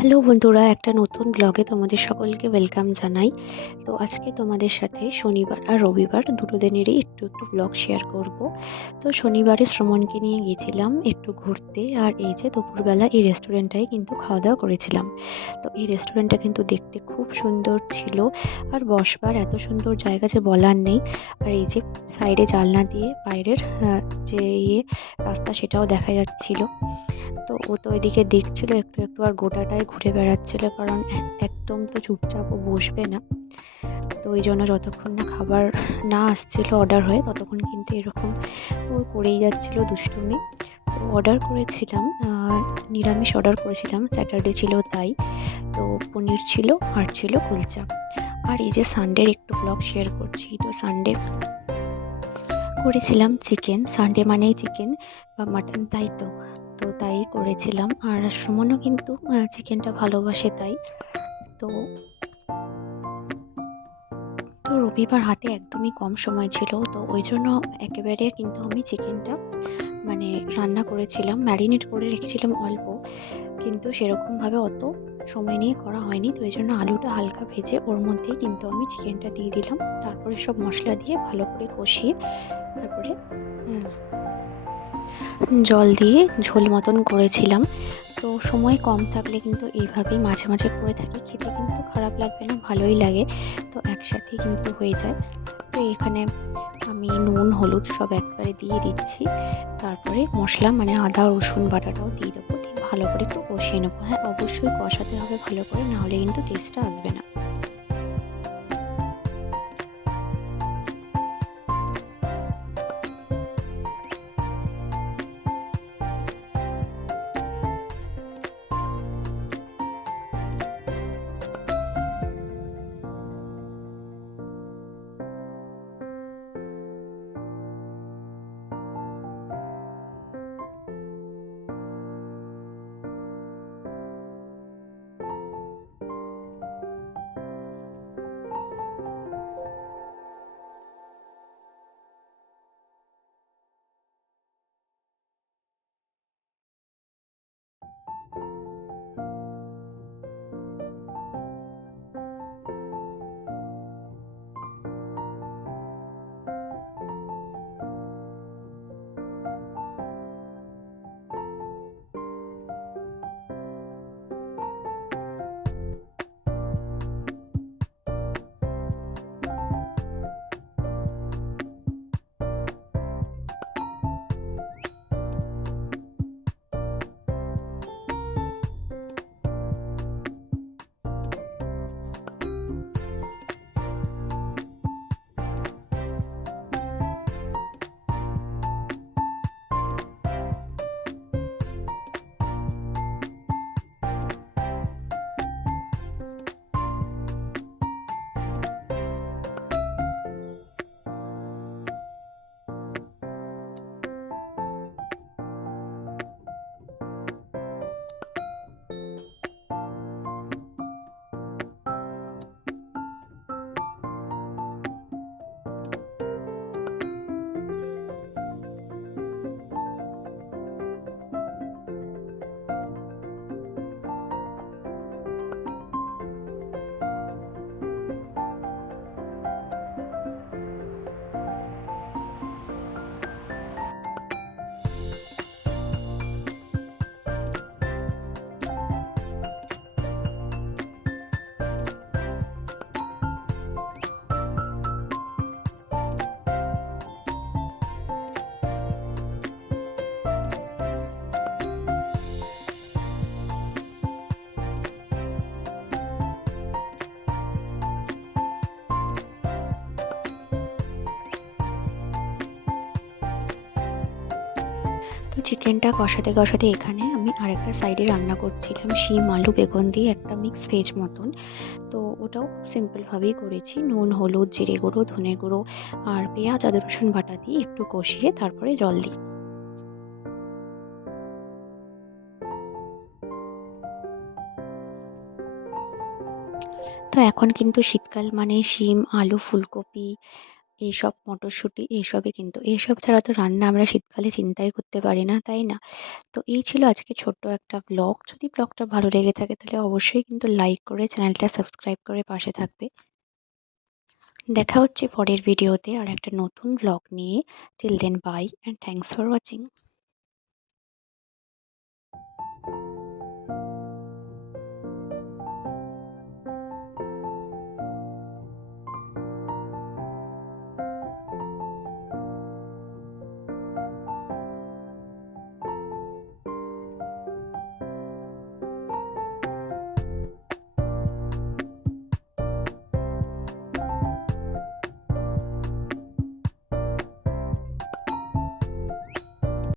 Hello বন্ধুরা, একটা নতুন ব্লগে তোমাদের সকলকে ওয়েলকাম জানাই। তো আজকে তোমাদের সাথে শনিবার আর রবিবার দুটো দিনেরই একটু একটু ব্লগ শেয়ার করব। তো শনিবারে শ্রমণকে নিয়ে গিয়েছিলাম একটু ঘুরতে, আর এই যে দুপুরবেলা এই রেস্টুরেন্টটাই কিন্তু খাওয়া দাওয়া করেছিলাম। তো এই রেস্টুরেন্টটা কিন্তু দেখতে খুব সুন্দর ছিল, আর বসবার এত সুন্দর জায়গা যে বলার নেই। আর এই যে সাইডে জানলা দিয়ে বাইরের যে রাস্তা সেটাও দেখা যাচ্ছিল। তো ও তো এদিকে দেখছিল একটু একটু, আর গোটাটাই ঘুরে বেড়াচ্ছিল, কারণ একদম তো চুপচাপ ও বসবে না। তো ওই জন্য যতক্ষণ না খাবার না আসছিল অর্ডার হয়ে, ততক্ষণ কিন্তু এরকম ও করেই যাচ্ছিল দুষ্টুমি। তো অর্ডার করেছিলাম, নিরামিষ অর্ডার করেছিলাম, স্যাটারডে ছিল তাই। তো পনির ছিল আর ছিল কুলচা। আর এই যে সানডের একটু ব্লগ শেয়ার করছি। তো সানডে করেছিলাম চিকেন, সানডে মানেই চিকেন বা মাটন, তাই তো। তো তাই করেছিলাম, আর সুমনও কিন্তু চিকেনটা ভালোবাসে তাই। তো তো রবিবার হাতে একদমই কম সময় ছিল, তো ওই জন্য একেবারে কিন্তু আমি চিকেনটা মানে রান্না করেছিলাম, ম্যারিনেট করে রেখেছিলাম অল্প, কিন্তু সেরকমভাবে অত সময় নিয়ে করা হয়নি। তো এই জন্য আলুটা হালকা ভেজে ওর মধ্যেই কিন্তু আমি চিকেনটা দিয়ে দিলাম, তারপরে সব মশলা দিয়ে ভালো করে কষিয়ে তারপরে জল দিয়ে ঝোল মতন করেছিলাম। তো সময় কম থাকলে কিন্তু এইভাবেই মাঝে মাঝে করে থাকি, খেতে কিন্তু খারাপ লাগবে না, ভালোই লাগে। তো একসাথে কিন্তু হয়ে যায়। তো এখানে আমি নুন হলুদ সব একবারে দিয়ে দিচ্ছি, তারপরে মশলা মানে আদা রসুন বাটাটাও দিয়ে দেবো, দিয়ে ভালো করে একটু কষিয়ে নেবো। হ্যাঁ, অবশ্যই কষাতে হবে ভালো করে, না হলে কিন্তু টেস্টটা আসবে না। তো চিকেনটা কষাতে কষাতে এখানে আমি আরেকটা সাইডে রান্না করছিলাম শিম আলু বেগুন দিয়ে একটা মিক্স ভেজ মতন। তো ওটাও সিম্পলভাবেই করেছি, নুন হলুদ জিরে গুঁড়ো ধনে গুঁড়ো আর পেঁয়াজ আদা রসুন বাটা দিয়ে একটু কষিয়ে তারপরে জল দিই। তো এখন কিন্তু শীতকাল মানে শিম আলু ফুলকপি এইসব মটরশুঁটি এইসবই কিন্তু এইসব ছাড়া তো রান্না আমরা শীতকালে চিন্তাই করতে পারি না, তাই না? তো এই ছিল আজকে ছোট্ট একটা ব্লগ। যদি ব্লগটা ভালো লেগে থাকে তাহলে অবশ্যই কিন্তু লাইক করে চ্যানেলটা সাবস্ক্রাইব করে পাশে থাকবে। দেখা হচ্ছে পরের ভিডিওতে আর একটা নতুন ব্লগ নিয়ে। Till then bye and thanks for watching.